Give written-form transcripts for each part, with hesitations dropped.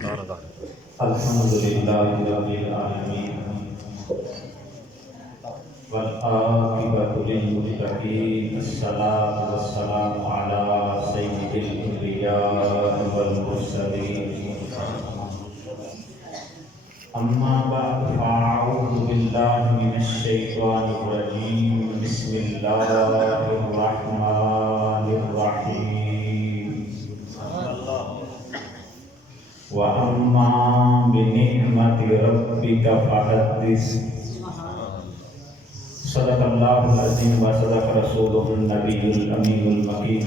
الحمدللہ رب العالمین والعاقبۃ للمتقین الصلاۃ والسلام علی سید الانبیاء والمرسلین اما بعد فاعوذ باللہ من الشیطان الرجیم بسم اللہ الرحمن الرحیم وَأَمَّا بِنِعْمَةِ رَبِّكَ فَحَدِّثْ صدق اللہ العظیم وصدق رسولہ النبی الامین المکین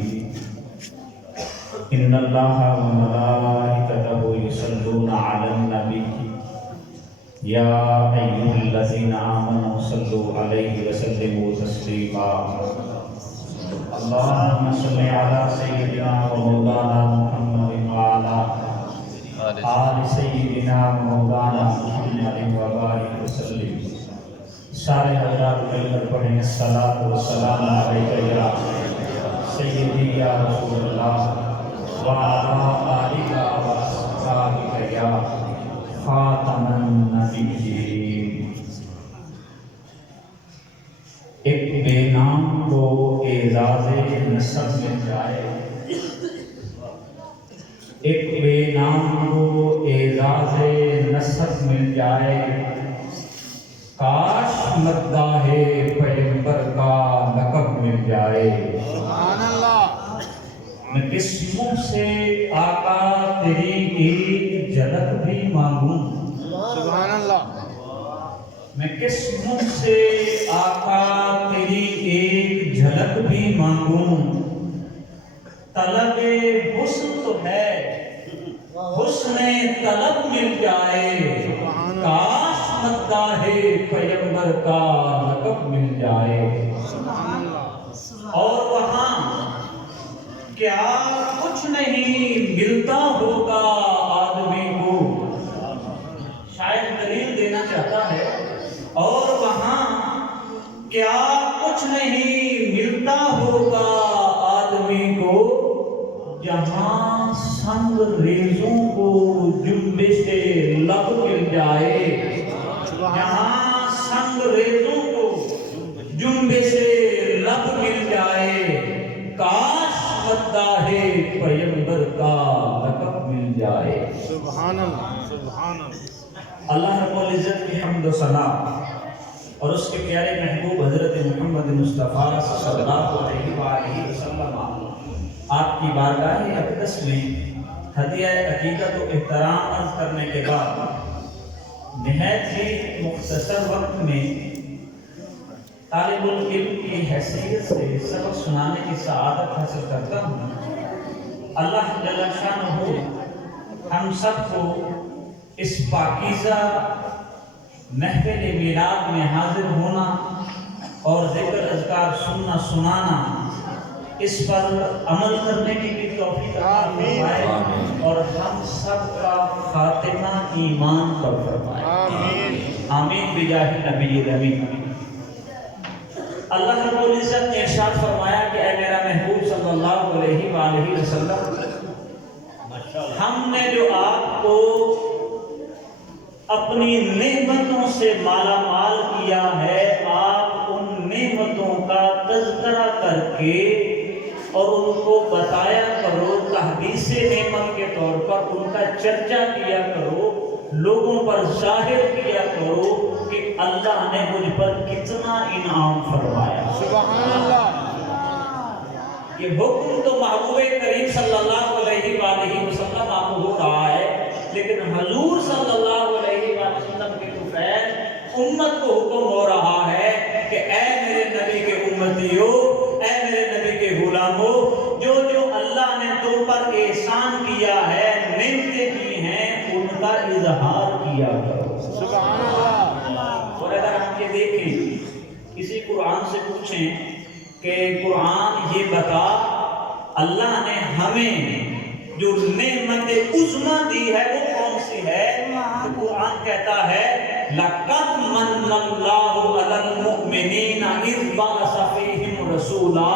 ان اللہ وملائکتہ یصلون علی النبی یا ایھا الذین آمنوا صلوا علیہ وسلموا تسلیما اللہم صل علی سیدنا ومولانا محمد وعلی آل سیدنا مولانا محمد وبارک وسلم۔ سارے حضرات مل کر پڑھیں الصلاۃ والسلام علیک یا سیدی یا رسول اللہ وعلی آلک واصحابک یا خاتم النبیین۔ ایک بے نام کو اعزاز نسب مل جائے، ایک بے نام کو اعزاز نسب مل جائے، کاش مداح پیغمبر کا لقب مل جائے۔ سبحان اللہ۔ میں کس منہ سے آقا تیری ایک جھلک بھی مانگوں، سبحان اللہ۔ میں کس منہ سے آقا تیری ایک جھلک بھی مانگوں، طلب حسن تو ہے حسن طلب مل جائے، کاش مداح پیغمبر کا لقب مل جائے۔ اور وہاں کیا کچھ نہیں ملتا ہوگا آدمی کو، شاید دلیل دینا چاہتا ہے، اور وہاں کیا کچھ نہیں ملتا ہوگا آدمی کو، جہاں سنگ ریزوں کو جنبش لب مل جائے، جہاں سنگ ریزوں کو جنبش لب مل جائے، کاش مداح پیغمبر کا لقب مل جائے۔ سبحان اللہ، سبحان اللہ۔ اللہ رب العزت کی حمد و ثنا اور اس کے پیارے محبوب حضرت محمد مصطفیٰ صلی اللہ علیہ وآلہ وسلم آپ کی بارگاہ اقدس میں ہدیہ عقیدت و احترام عرض کرنے کے بعد نہایت ہی مختصر وقت میں طالب العلم کی حیثیت سے سبق سنانے کی سعادت حاصل کرتا ہوں۔ اللہ جل شانہ ہم سب کو اس پاکیزہ محفل میلاد میں حاضر ہونا اور ذکر اذکار سننا سنانا، اس پر عمل کرنے کی بھی توفیق عطا فرمائے اور ہم سب کا خاتمہ ایمان پر فرمائے، آمین بجاہ نبی الامین۔ اللہ رب العزت نے ارشاد فرمایا کہ اے میرا محبوب صلی اللہ علیہ وآلہ وسلم، ہم نے جو آپ کو اپنی نعمتوں سے مالا مال کیا ہے، آپ ان نعمتوں کا تذکرہ کر کے اور ان کو بتایا کرو، تحدیث نعمت کے طور پر ان کا چرچا کیا کرو، لوگوں پر ظاہر کیا کرو کہ اللہ نے مجھ پر کتنا انعام فرمایا۔ سبحان اللہ۔ یہ حکم تو محبوب کریم صلی اللہ علیہ وآلہ وسلم آپ کو ہو رہا ہے، لیکن حضور صلی اللہ علیہ وآلہ وسلم کے طفیل امت کو حکم ہو رہا ہے کہ اے میرے نبی کے امتیو، اے میرے نبی کے غلامو، جو جو اللہ نے تم پر احسان کیا ہے، نعمتیں کی ہیں، ان کا اظہار کیا کرو۔ سبحان اللہ۔ اور اگر ہم یہ دیکھیں، کسی قرآن سے پوچھیں کہ قرآن یہ بتا اللہ نے ہمیں جو نعمت عظمیٰ دی ہے وہ کون سی ہے، تو قرآن کہتا ہے لَقَدْ مَنَّ اللَّهُ عَلَى الْمُؤْمِنِينَ إِذْ بَعَثَ فِيهِمْ رَسُولًا،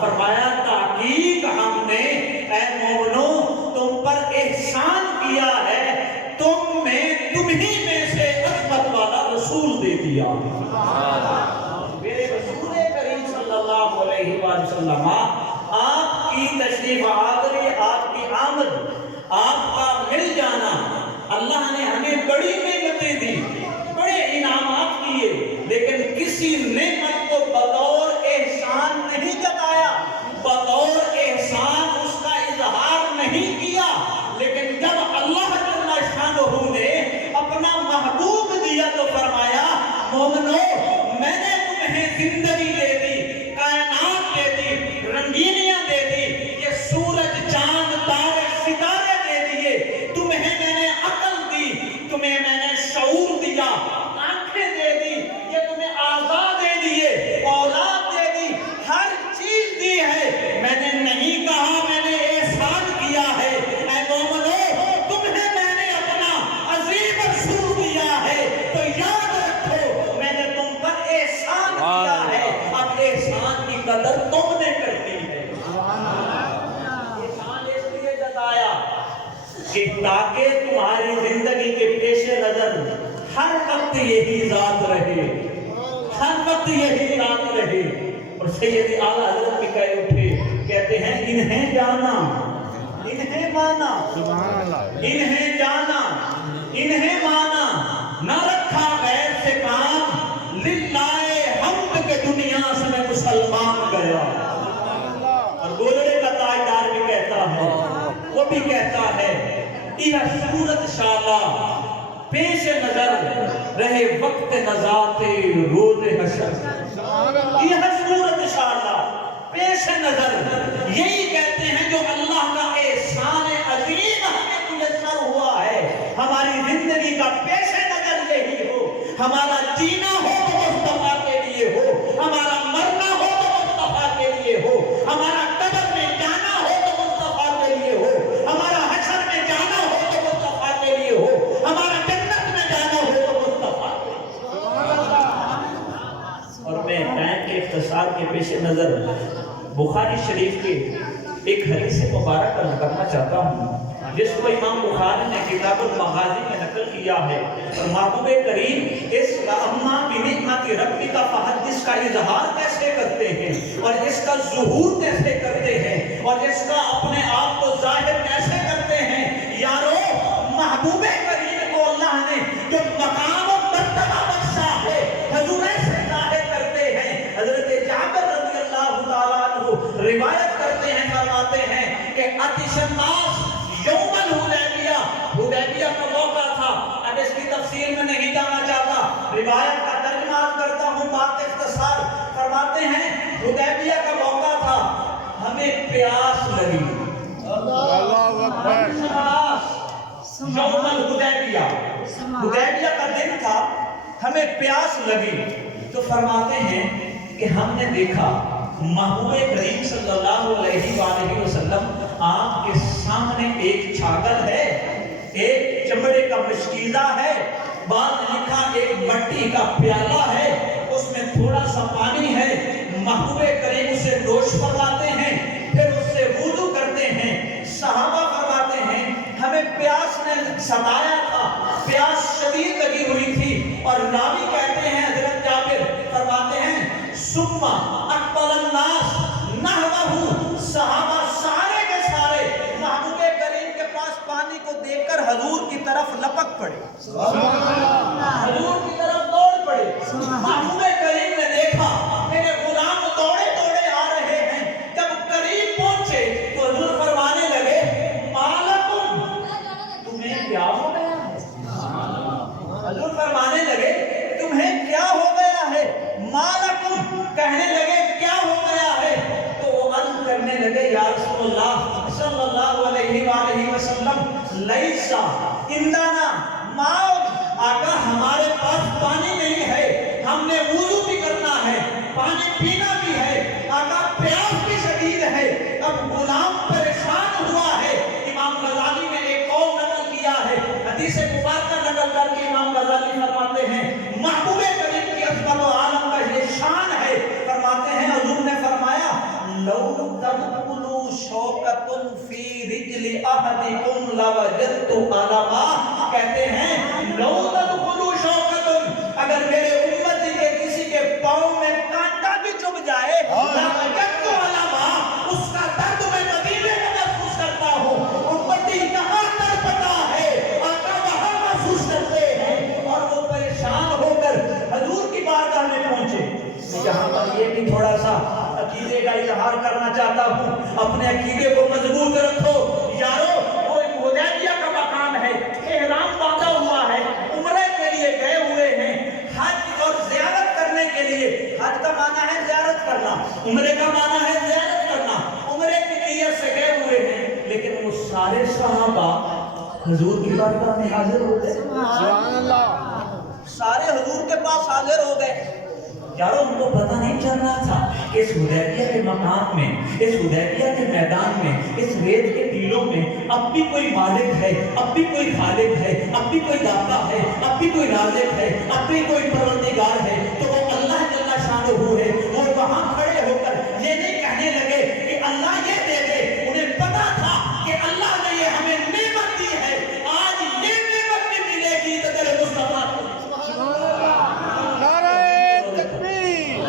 فرمایا تحقیق ہم نے اے مومنو تم پر احسان کیا ہے تشریف آوری، آپ کی آمد، آپ کا مل جانا، اللہ نے ہمیں بڑی نعمتیں دی، بڑے انعامات کیے، لیکن کسی نعمت کو بطور احسان نہیں جتایا، بطور احسان اس کا اظہار نہیں کیا۔ لیکن جب اللہ جل شانہ نے اپنا محبوب دیا تو فرمایا مومنو میں نے تمہیں زندگی دے دی، کائنات دے دی، رنگینیاں دے دی، یہ سورج چاند تارے ستارے دے دیے، تمہیں میں نے عقل دی، تمہیں میں نے شعور دیا، آنکھیں دے دی، یہ تمہیں آزاد دے دیے، اولاد دے دی، ہر چیز دی ہے۔ میں نے نہیں کہا میں نے احسان کیا ہے، اے مومنو تمہیں میں نے اپنا عظیم رسول دیا ہے، تو یاد رکھو میں نے تم پر احسان کیا ہے، اب احسان کی قدر تم نے کرنی ہے۔ احسان اس لیے جتایا کہ تاکہ تمہاری زندگی کے پیش نظر ہر وقت یہی ذات رہے، ہر وقت یہی ذات رہے۔ اور سید اعلیٰ حضرت بھی کہے اٹھے، کہتے ہیں انہیں جانا، انہیں مانا، سبحان اللہ، انہیں جانا، انہیں مانا، نہ رکھا غیر سے کام، للہ حمد کے دنیا سے میں مسلمان گیا۔ اور گولڑے کا تاجدار بھی کہتا ہے، وہ بھی کہتا ہے یہ صورت شالا پیش نظر رہے وقت نزاعت روز حشر، یہ صورت شالا پیش نظر، یہی کہتے ہیں جو اللہ کا احسان عظیم ہمیں میسر ہوا ہے، ہماری زندگی کا پیش نظر یہی ہو، ہمارا جینا ہو تو مصطفیٰ کے لیے ہو، ہمارا مرنا ہو تو مصطفیٰ کے لیے ہو، ہمارا قبر میں جانا ہو تو مصطفیٰ کے لیے ہو، ہمارا حشر میں جانا ہو تو مصطفیٰ کے لیے ہو، ہمارا جنت میں جانا ہو تو مصطفیٰ کے لیے۔ اور میں ٹائم کے اختصار کے پیش نظر بخاری شریف کے ایک حدیث مبارک کرنا چاہتا ہوں، جس کو امام بخاری نے کتاب المغازی میں نقل کیا ہے، اور محبوب کریم اس اما بنعمت ربی کا فحدث کا اظہار کیسے کرتے ہیں، اور اس کا ظہور کیسے کرتے ہیں، اور اس کا اپنے آپ کو ظاہر کیسے کرتے ہیں۔ یارو محبوب کریم کو اللہ نے جو مقام و مرتبہ بخشا ہے، حضور سے ظاہر کرتے ہیں۔ حضرت جابر رضی اللہ تعالیٰ عنہ روایت کرتے ہیں، فرماتے ہیں کہ آتش الناس یوم الحدیبیہ، حدیبیہ کا موقع تھا، اب اس کی تفصیل میں نہیں جانا چاہتا، روایت کا ترجمہ کرتا ہوں بات اختصار۔ فرماتے ہیں حدیبیہ کا موقع تھا، ہمیں پیاس لگی، اللہ اکبر، یوم الحدیبیہ، حدیبیہ کا دن تھا، ہمیں پیاس لگی، تو فرماتے ہیں کہ ہم نے دیکھا محبوب کریم صلی اللہ علیہ وآلہ وسلم آپ کے سامنے ایک چھاگل ہے، ایک چمڑے کا مشکیزہ ہے، بعد لکھا ایک مٹی کا پیالہ ہے، اس میں تھوڑا سا پانی ہے، محبوب کریم اسے نوش فرماتے ہیں، پھر اس سے وضو کرتے ہیں۔ صحابہ فرماتے ہیں ہمیں پیاس نے ستایا تھا، پیاس شدید لگی ہوئی تھی، اور راوی کہتے ہیں حضرت جابر فرماتے ہیں ثم اقبل الناس نحوہ، صحابہ سارے کے سارے محبوب کریم کے پاس پانی کو دیکھ کر حضور کی طرف لپک پڑے، حضور کی طرف دوڑ پڑے۔ محبوب کریم نے دیکھا میرے غلام دوڑے دوڑے آ رہے ہیں، جب قریب پہنچے تو حضور فرمانے لگے مالکم، تمہیں کیا ہو گیا ہے؟ حضور فرمانے لگے تمہیں کیا ہو گیا ہے؟ مالکم، کہنے لگے کیا ہو گیا ہے؟ تو وہ عرض کرنے لگے یا رسول اللہ صلی اللہ علیہ وآلہ وسلم لیسا عندنا ماء، آقا ہمارے پاس پانی نہیں ہے، ہم نے وضو بھی کرنا ہے، پانی پینا بھی ہے، آقا پیاس بھی شدید ہے، اب غلام پریشان ہوا ہے۔ امام غزالی نے ایک قول نقل کیا ہے، حدیث مبارکہ نقل کر کے امام غزالی فرماتے ہیں محبوب کریم کی عظمت و عالم کا یہ شان ہے، فرماتے ہیں حضور نے فرمایا لو تدخلوا شوکۃ فی رجل احدکم لوجدت علما، کہتے ہیں لو تدخلوا شوکۃ، اگر میرے امتی کے کسی کے پاؤں میں کانٹا بھی چبھ جائے لوجدت علما، اس کا درد میں مدینے حضور کی بارگاہ میں حاضر ہو گئے، سبحان اللہ، سارے حضور کے پاس حاضر ہو گئے۔ یارو ان کو پتہ نہیں چل رہا تھا کہ اس حدیبیہ کے مقام میں، اس حدیبیہ کے میدان میں، اس ریت کے ٹیلوں میں اب بھی کوئی مالک ہے، اب بھی کوئی خالق ہے، اب بھی کوئی داتا ہے، اب بھی کوئی رازق ہے، اب بھی کوئی پروردگار ہے، تو وہ اللہ جل شانہ ہے۔ وہ وہاں کھڑے ہو کر یہ نہیں کہنے لگے کہ اللہ یہ دے دے، انہیں پتا تھا کہ اللہ نے یہ ہمیں نعمت دی ہے، آج یہ نعمت بھی ملے گی تو تیرے مصطفیٰ کو۔ نعرہ تکبیر،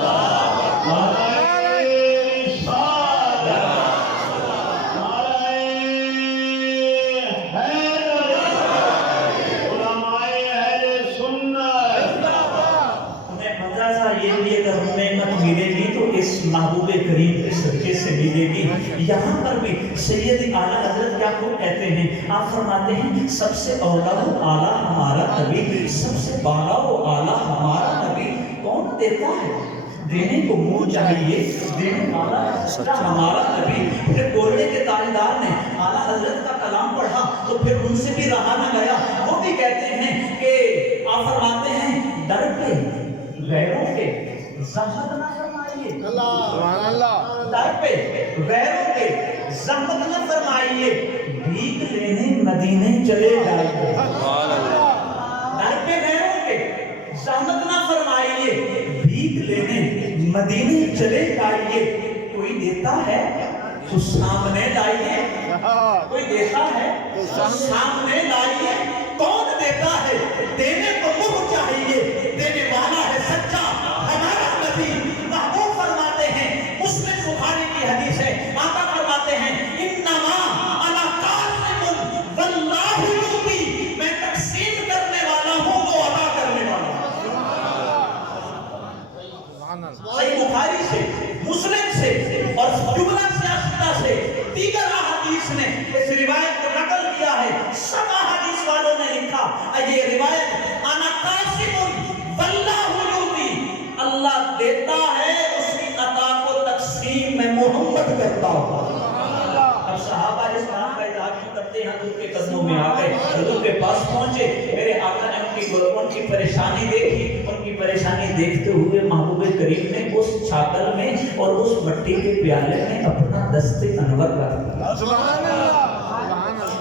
محبوب کریم کے صدقے سے ملے گی۔ یہاں پر بھی سید اعلیٰ حضرت کیا کو کہتے ہیں، آپ فرماتے ہیں سب سے اولا و اعلیٰ ہمارا نبی، سب سے بالا و اعلیٰ ہمارا نبی کون دیتا ہے؟ دینے کو منہ چاہیے، دینے والا ہمارا نبی۔ پھر گولڑے کے تاجدار نے اعلیٰ حضرت کا کلام پڑھا تو پھر ان سے بھی رہا نہ گیا، وہ بھی کہتے ہیں کہ آپ فرماتے ہیں در پہ غیروں کے زحمت نہ فرمائیے، سبحان اللہ، در پہ غیروں کے زحمت نہ فرمائیے، بھیک لینے مدینے چلے جائیے۔ در پہ غیروں کے زحمت نہ فرمائیے، بھیک لینے مدینے چلے جائیے۔ کوئی دیتا ہے تو سامنے لائیے، کوئی دیتا ہے تو سامنے لائیے۔ کون دیتا ہے؟ دینے کو منہ چاہیے، دینے والا ہے سچا ہمارا نبی۔ محبوب فرماتے ہیں، مسلم بخاری کی حدیث ہے، آقا فرماتے ہیں انما انا قاسم واللہ یعطی، میں تقسیم کرنے والا ہوں، وہ عطا کرنے والا ہوں۔ صحیح بخاری سے، مسلم سے اور جملہ سیاستہ سے دیگر احادیث نے اس روایت کو نقل کیا ہے۔ سب احادیث والوں نے لکھا یہ روایت انا قاسم واللہ یعطی، اللہ دیتا ہے، اس کی عطا کو تقسیم میں محمد کرتا ہوں۔ اب صحابہ اس کام کا اظہار کیوں کرتے ہیں؟ حضور کے قدموں میں آ گئے، حضور کے پاس پہنچے، میرے آقا نے ان کی پریشانی دیکھی، ان کی پریشانی دیکھتے ہوئے محبوب کریم نے اس چھاکل میں اور اس مٹی کے پیالے میں اپنا دست انور رکھ دیا۔ سبحان اللہ،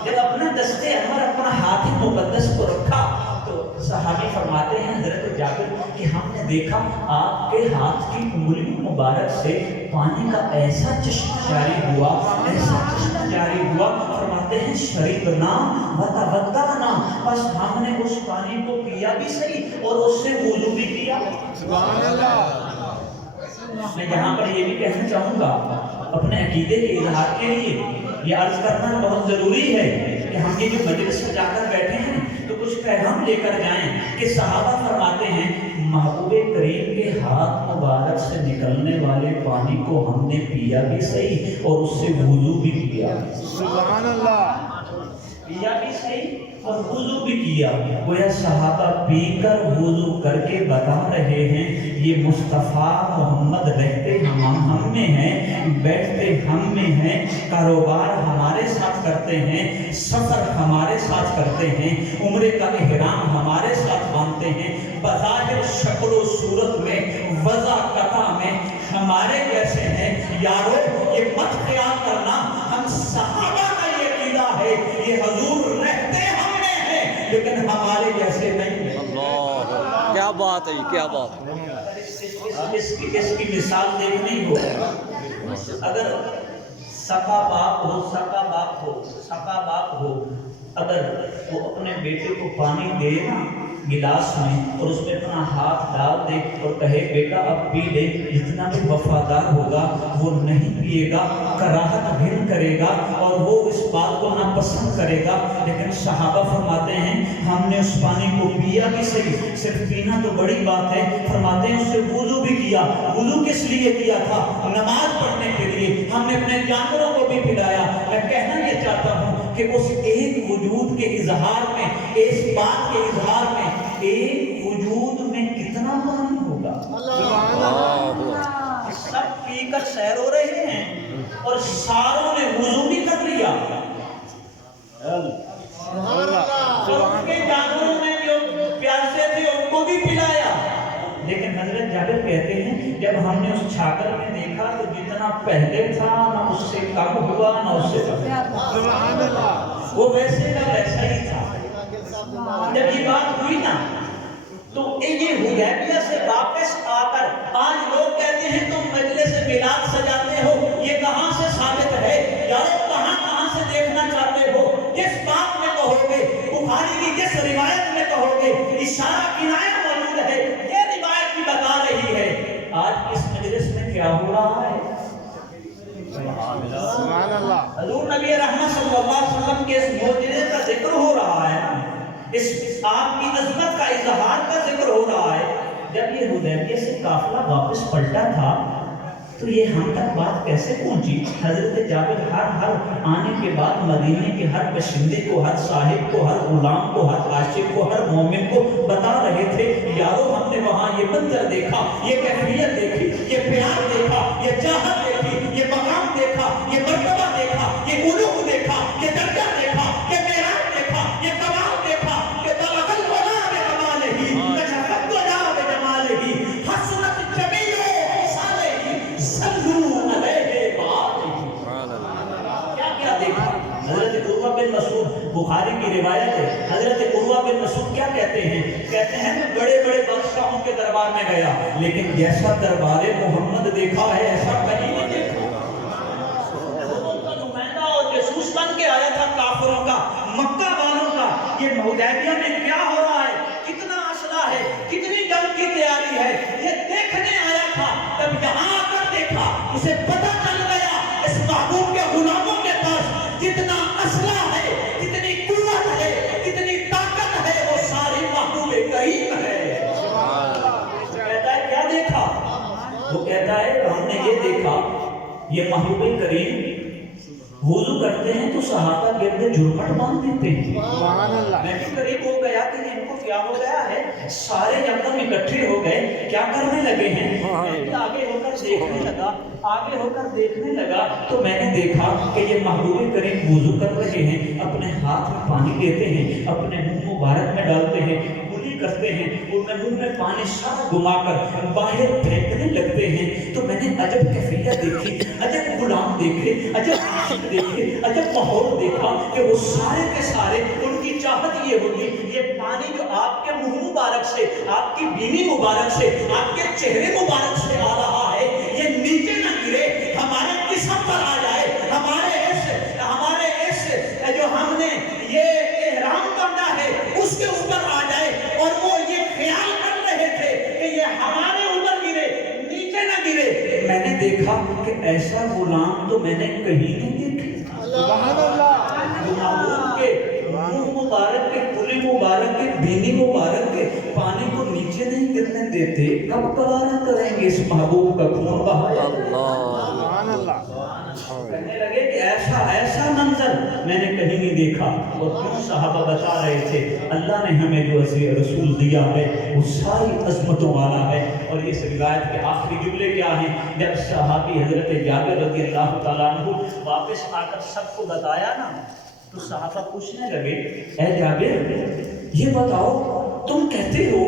جب اپنا دست انور، اپنا ہاتھ مقدس کو رکھا تو صحابی فرماتے ہیں حضرت جابر کہ ہم نے دیکھا آپ کے ہاتھ کی انگلی مبارک سے پانی کا ایسا چشمہ جاری ہوا، ایسا چشمہ جاری ہوا، فرماتے ہیں شریبنا وتوضأنا، بس ہم نے اس پانی کو پیا بھی صحیح اور اس سے وضو بھی کیا۔ سبحان اللہ۔ میں یہاں پر یہ بھی کہنا چاہوں گا اپنے عقیدے کے اظہار کے لیے یہ عرض کرنا بہت ضروری ہے کہ ہم یہ جو مجلس میں جا کر بیٹھے ہیں تو کچھ پیغام لے کر جائیں کہ صحابہ فرماتے ہیں محبوب کریم کے ہاتھ مبارک سے نکلنے والے پانی کو ہم نے پیا بھی صحیح اور اس سے وضو بھی کیا۔ سبحان اللہ، پیا بھی صحیح اور وضو بھی کیا۔ گویا صحابہ پی کر وضو کر کے بتا رہے ہیں یہ مصطفیٰ محمد رہتے ہم میں ہیں، بیٹھتے ہم میں ہیں، کاروبار ہمارے ساتھ کرتے ہیں، سفر ہمارے ساتھ کرتے ہیں، عمرے کا احرام ہمارے ساتھ باندھتے ہیں، بظاہر شکل و صورت میں، وضع قطع میں ہمارے جیسے ہیں۔ یارو یہ مت خیال کرنا ہم صحابہ کا یہ عقیدہ ہے یہ حضور رہتے ہم میں ہیں لیکن ہمارے جیسے نہیں ہیں۔ اللہ، کیا بات ہے، کیا بات۔ اس کی مثال دیکھنی ہو، اگر سکا باپ ہو اگر وہ اپنے بیٹے کو پانی دے گلاس میں اور اس میں اپنا ہاتھ ڈال دے اور کہے بیٹا اب پی لے، جتنا بھی وفادار ہوگا وہ نہیں پیے گا، کراہت بھن کرے گا اور وہ اس بات کو ناپسند کرے گا۔ لیکن صحابہ فرماتے ہیں ہم نے اس پانی کو پیا بھی صحیح، صرف پینا تو بڑی بات ہے، فرماتے ہیں اس سے وضو بھی کیا۔ وضو کس لیے کیا تھا؟ نماز پڑھنے کے لیے۔ ہم نے اپنے جانوروں کو بھی پلایا۔ میں کہنا یہ چاہتا ہوں کہ اس ایک وجود کے اظہار میں، اس بات کے اظہار میں، ایک وجود میں کتنا پانی ہوگا۔ سب پی کر سیر ہو رہے ہیں اور ساروں نے وضو بھی کر لیا۔ اور ان کے جانوروں میں جو پیاسے تھے ان کو بھی پلایا. لیکن حضرت جابر کہتے ہیں جب ہم نے اس چھاکر میں دیکھا تو جتنا پہلے تھا نہ اس سے کم ہوا نہ اس سے کم. سبحان اللہ. وہ ویسے کا ویسا ہی تھا. جب یہ بات ہوئی نا تو یہ حدیبیہ سے واپس آ کر آج لوگ کہتے ہیں تم مجلس میلاد سجاتے ہو, یہ کہاں سے ثابت ہے؟ یارو کہاں سے دیکھنا چاہتے ہو؟ جس بات میں کہو گے, بخاری کی جس روایت میں کہو گے, اشارہ کنایہ موجود ہے, یہ روایت بھی بتا رہی ہے. آج اس مجلس میں کیا ہو رہا ہے؟ سبحان اللہ. حضور نبی رحمت صلی اللہ علیہ وسلم کے اس معجزے کا ذکر ہو رہا ہے نا, اس آپ کی عظمت کا اظہار کا ذکر ہو رہا ہے. جب یہ حدیبیہ سے قافلہ واپس پلٹا تھا تو یہ ہم تک بات کیسے پہنچی؟ حضرت جابر ہر آنے کے بعد مدینے کے ہر باشندے کو, ہر صاحب کو, ہر غلام کو, ہر عاشق کو, ہر مومن کو بتا رہے تھے, یارو ہم نے وہاں یہ منظر دیکھا, یہ کیفیت دیکھی, یہ پیار دیکھا, یہ چاہت دیکھی, یہ مقام دیکھا, یہ مرتبہ دیکھا, یہ علو دیکھا, یہ درجہ دیکھا, یہ معراج دیکھا, یہ کمال دیکھا کہ بلغ العلا بکمالہ کشف الدجی بجمالہ حسنت جمیع خصالہ صلوا علیہ وآلہ. کیا دیکھا؟ حضرت عروہ بن مسعود, بخاری کی روایت ہے, حضرت عروہ بن مسعود کیا کہتے ہیں؟ کہتے ہیں میں بڑے بڑے بادشاہوں کے دربار میں گیا لیکن جیسا دربار محمد دیکھا ہے ایسا کہیں نہیں دیکھا. لوگوں کا نمائندہ اور جاسوس بن کے آیا تھا کافروں کا, مکہ والوں کا. یہ حدیبیہ میں کیا ہو رہا ہے, کتنا اسلحہ ہے, کتنی جنگ کی تیاری ہے, یہ دیکھنے آیا تھا. تب یہاں آ کر دیکھا, اسے پتہ چل گیا اس محبوب کے غلاموں کے پاس جتنا اسلحہ ہے, جتنی قوت ہے, جتنی طاقت ہے, وہ ساری محبوب کریم ہے. کہتا ہے کیا دیکھا؟ وہ کہتا ہے ہم نے یہ دیکھا, یہ محبوب کریم وضو کرتے ہیں تو صحابہ گرد جھرمٹ باندھ دیتے ہیں. سبحان اللہ. میں بھی قریب ہو گیا کہ ان کو کیا ہو گیا ہے, سارے یکدم اکٹھے ہو گئے, کیا کرنے لگے ہیں. میں بھی آگے ہو کر دیکھنے لگا, آگے ہو کر دیکھنے لگا تو میں نے دیکھا کہ یہ محبوب کریم وضو کر رہے ہیں, اپنے ہاتھ میں پانی لیتے ہیں, اپنے منہ مبارک میں ڈالتے ہیں, کلی کرتے ہیں, ان میں منہ میں پانی سارا گما کر باہر پھینکنے لگتے ہیں. تو میں نے عجب کیفیت دیکھی, عجب غلام دیکھے, عجب عاشق دیکھے, عجب ماحول دیکھا کہ وہ سارے کے سارے ان کی چاہت یہ ہوگی یہ پانی جو آپ کے منہ مبارک سے, آپ کی بینی مبارک سے, آپ کے چہرے مبارک سے آ رہا ہے, یہ نیچے نہ گرے, ہمارے جسم پر آ جائے, ہمارے اس جو ہم نے یہ احرام کرنا ہے اس کے اوپر آ جائے. اور وہ یہ خیال کر رہے تھے کہ یہ ہمارے اوپر گرے, نیچے نہ گرے. میں نے دیکھا کہ ایسا غلام تو میں نے کہیں نہیں دیکھا. سبحان اللہ. محبوب کے منہ مبارک کے, کلی مبارک کے, بینی مبارک کے پانی کو نیچے نہیں گرنے دیتے. کب گوارا کریں گے اس محبوب کا خون بہایا. سبحان اللہ. کہنے لگے کہ ایسا منظر میں نے کہیں نہیں دیکھا. اور کیوں صحابہ بتا رہے تھے اللہ نے ہمیں جو رسول دیا ہے وہ ساری عظمتوں والا ہے. اور اس روایت کے آخری جملے کیا ہیں؟ جب صحابی حضرت جابر رضی اللہ تعالیٰ عنہ واپس آ کر سب کو بتایا نا تو صحابہ پوچھنے لگے اے جابر یہ بتاؤ تم کہتے ہو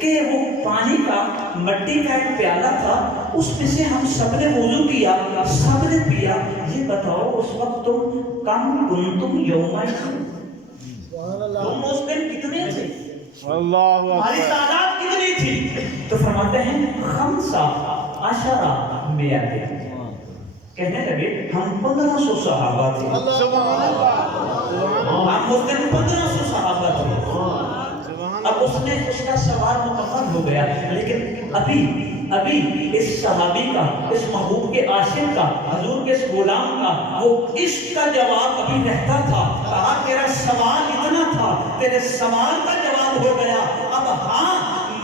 کہ وہ پانی کا مٹی کا ایک پیالہ تھا, اس میں سے ہم سب نے وضو کیا, سب نے پیا, یہ بتاؤ اس وقت تم کم کنتم یومئذ, تم اس دن کتنے تھے, اللہ ہماری اکبر. تعداد کتنی تھی؟ تو فرماتے ہیں 15 میات. کہنے لگے ہم 1500 صحابہ تھے. سبحان اللہ. ہم اس دن 1500 صحابہ تھے. اب اس نے اس کا سوال مکمل ہو گیا, لیکن ابھی اس صحابی کا, اس محبوب کے عاشق کا, حضور کے اس غلام کا وہ عشق کا جواب ابھی رہتا تھا. کہا تیرا سوال اتنا تھا, تیرے سوال کا جواب ہو گیا, اب ہاں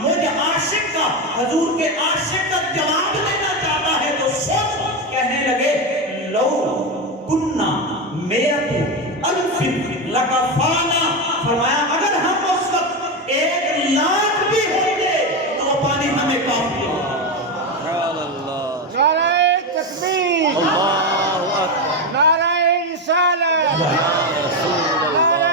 مجھ عاشق کا, حضور کے عاشق کا جواب لینا چاہتا ہے تو سوچ. کہنے لگے لو کننا میرت الف لکفانا, فرمایا اگر ہم اس وقت 1,00,000 بھی ہوتے تو وہ پانی ہمیں کافی ہے. نعرہ تکبیر, نعرہ رسالت, نعرہ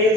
1